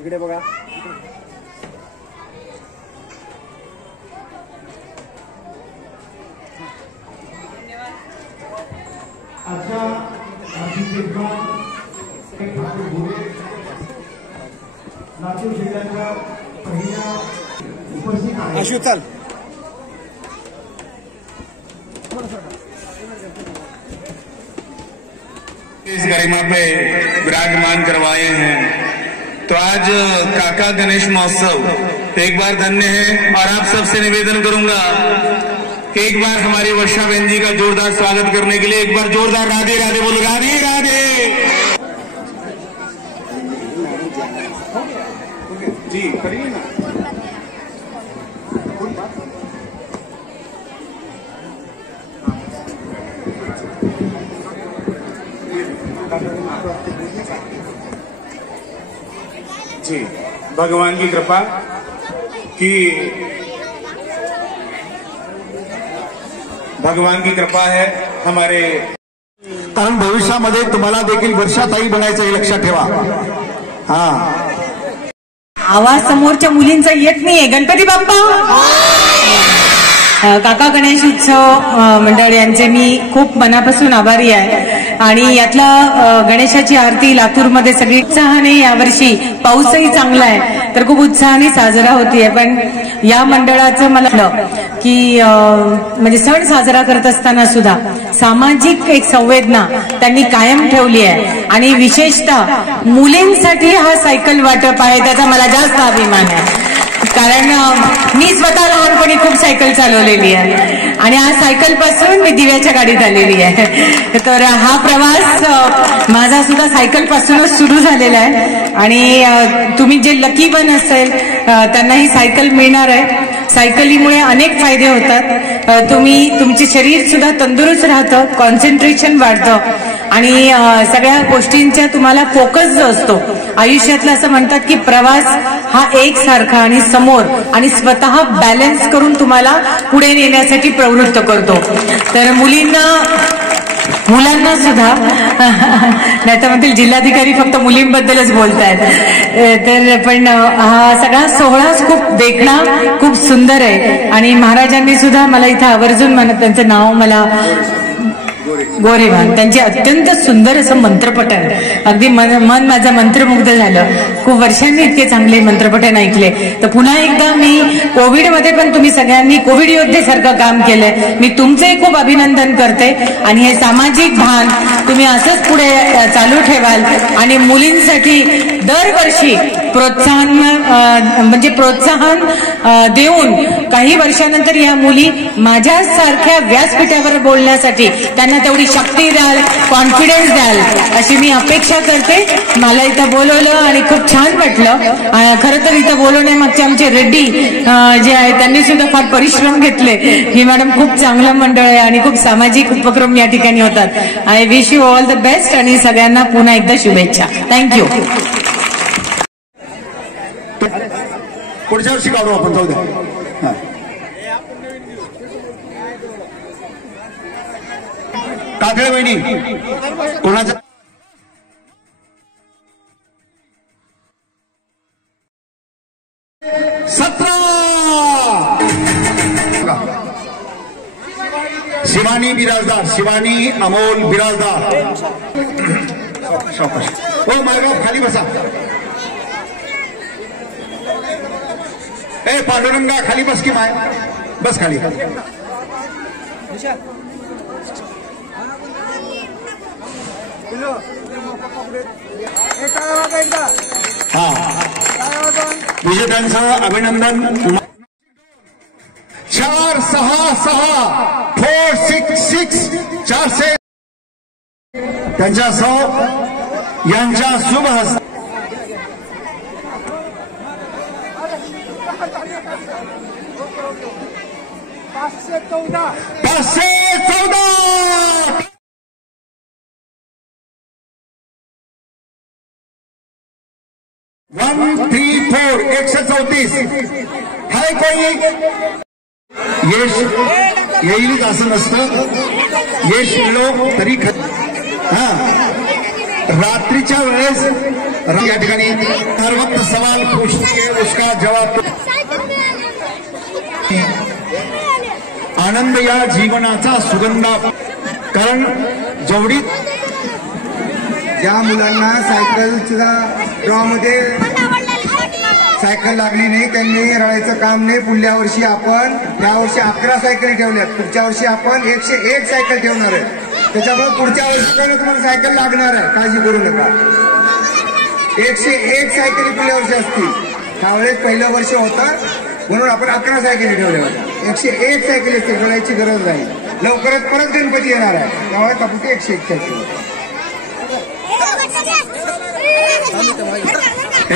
इकडे बघा. आजच्या लातूर जिल्ह्याच्या पहिल्या उपस्थित आहे. आशु चल. इस गरिमा पे विराजमान करवाए हैं, तो आज काका गणेश महोत्सव एक बार धन्य है। और आप सबसे निवेदन करूंगा कि एक बार हमारी वर्षा बहन जी का जोरदार स्वागत करने के लिए एक बार जोरदार राधे राधे बोलो, राधे राधे जी. करिए ना. जी, भगवान की कृपा कि भगवान की कृपा है हमारे. कारण भविष्यामध्ये तुम्हाला देखील वर्षाताई बनायचं हे लक्षात ठेवा. हा, आवाज समोरच्या मुलींचा येत नाहीये. गणपती बाप्पा. काका गणेश उत्सव मंडळ यांचे मी खूप मनापासून आभारी आहे. आणि यातला गणेशाची आरती लातूरमध्ये सगळी उत्साहाने, यावर्षी पाऊसही चांगला आहे तर खूप उत्साहाने साजरा होतीये. पण या मंडळाचं मला वाटलं की म्हणजे सण साजरा करत असताना सुद्धा सामाजिक एक संवेदना त्यांनी कायम ठेवली आहे. आणि विशेषतः मुलींसाठी हा सायकल वाटप आहे त्याचा मला जास्त अभिमान आहे. कारण मी स्वतः लहानपणी खूप सायकल चालवलेली आहे आणि आज सायकल पासून मी दिव्याच्या गाडीत आलेली आहे. तर हा प्रवास माझा सुद्धा सायकल पासूनच सुरू झालेला आहे. आणि तुम्ही जे लकी वन असेल त्यांना ही सायकल मिळणार आहे. सायकलीमुळे अनेक फायदे होतात. तुमचे शरीर सुद्धा तंदुरुस्त राहतं, कॉन्सन्ट्रेशन वाढतं आणि सगळ्या गोष्टींचा तुम्हाला फोकस जो असतो आयुष्यातला, असं म्हणतात की प्रवास हा एकसारखा आणि समोर आणि स्वतः बॅलन्स करून तुम्हाला पुढे नेण्यासाठी प्रवृत्त करतो. तर मुलांना सुद्धा नाही तर म्हणतील जिल्हाधिकारी फक्त मुलींबद्दलच बोलतायत. तर पण हा सगळा सोहळाच खूप देखणा, खूप सुंदर आहे. आणि महाराजांनी सुद्धा मला इथं आवर्जून म्हणत, त्यांचं नाव मला गोरेवान, त्यांचे अत्यंत सुंदर असं मंत्रपठ आहे. अगदी मन माझं मंत्रमुग्ध झालं. खूप वर्षांनी इतके चांगले मंत्रपठण ऐकले. तर पुन्हा एकदा मी कोविडमध्ये पण तुम्ही सगळ्यांनी कोविड योद्धेसारखं काम केलंय. मी तुमचंही खूप अभिनंदन करते. आणि हे सामाजिक भान तुम्ही असंच पुढे चालू ठेवाल. आणि मुलींसाठी दरवर्षी प्रोत्साहन देऊन काही वर्षानंतर या मुली माझ्यासारख्या व्यासपीठावर बोलण्यासाठी त्यांना तेवढी शक्ती द्याल, कॉन्फिडन्स द्याल अशी मी अपेक्षा करते. मला इथं बोलवलं आणि खूप छान वाटलं. खरं तर इथं बोलवण्यामागचे आमचे रेड्डी जे आहे त्यांनी सुद्धा फार परिश्रम घेतले. ही मॅडम खूप चांगलं मंडळ आहे आणि खूप सामाजिक उपक्रम या ठिकाणी होतात. I wish you all the best आणि सगळ्यांना पुन्हा एकदा शुभेच्छा. थँक्यू. पुढच्या वर्षी काढू आपण, जाऊ द्या. काकडे बहिणी कोणाचा शिवानी बिराजदार, शिवानी अमोल बिराजदार. हो मायबाप खाली बसा. ए पांडुरंगा खाली बस की माय, बस खाली. हा, विजेत्यांचं अभिनंदन. 466 466 400 त्यांच्यासह यांच्या शुभ हस्ते पाचशे चौदा 134 134. हाय कोणी यश येईलच असं नसतं. यश मिळो तरी हा रात्रीच्या वेळेस या ठिकाणी सर्वत्र सवाल पूछते उसका जवाब आनंद या जीवनाचा सुगंधा. कारण जेवढी ज्या मुलांना सायकलच्या ड्रॉमध्ये सायकल लागली नाही त्यांनी रडायचं काम नाही. पुढल्या वर्षी आपण यावर्षी 11 सायकली ठेवल्यात, पुढच्या वर्षी आपण 101 सायकल ठेवणार आहे. त्याच्यामुळे पुढच्या वर्षी तुम्हाला सायकल लागणार आहे, काळजी करू नका. 101 सायकली पुढल्या वर्षी असतील. त्यावेळेस पहिलं वर्ष होतं म्हणून आपण 11 सायकली ठेवल्या होत्या. 101 सायकली असतील, रडायची गरज नाही. लवकरच परत गणपती येणार आहे, त्यामुळे आपण 101 सायकल. ए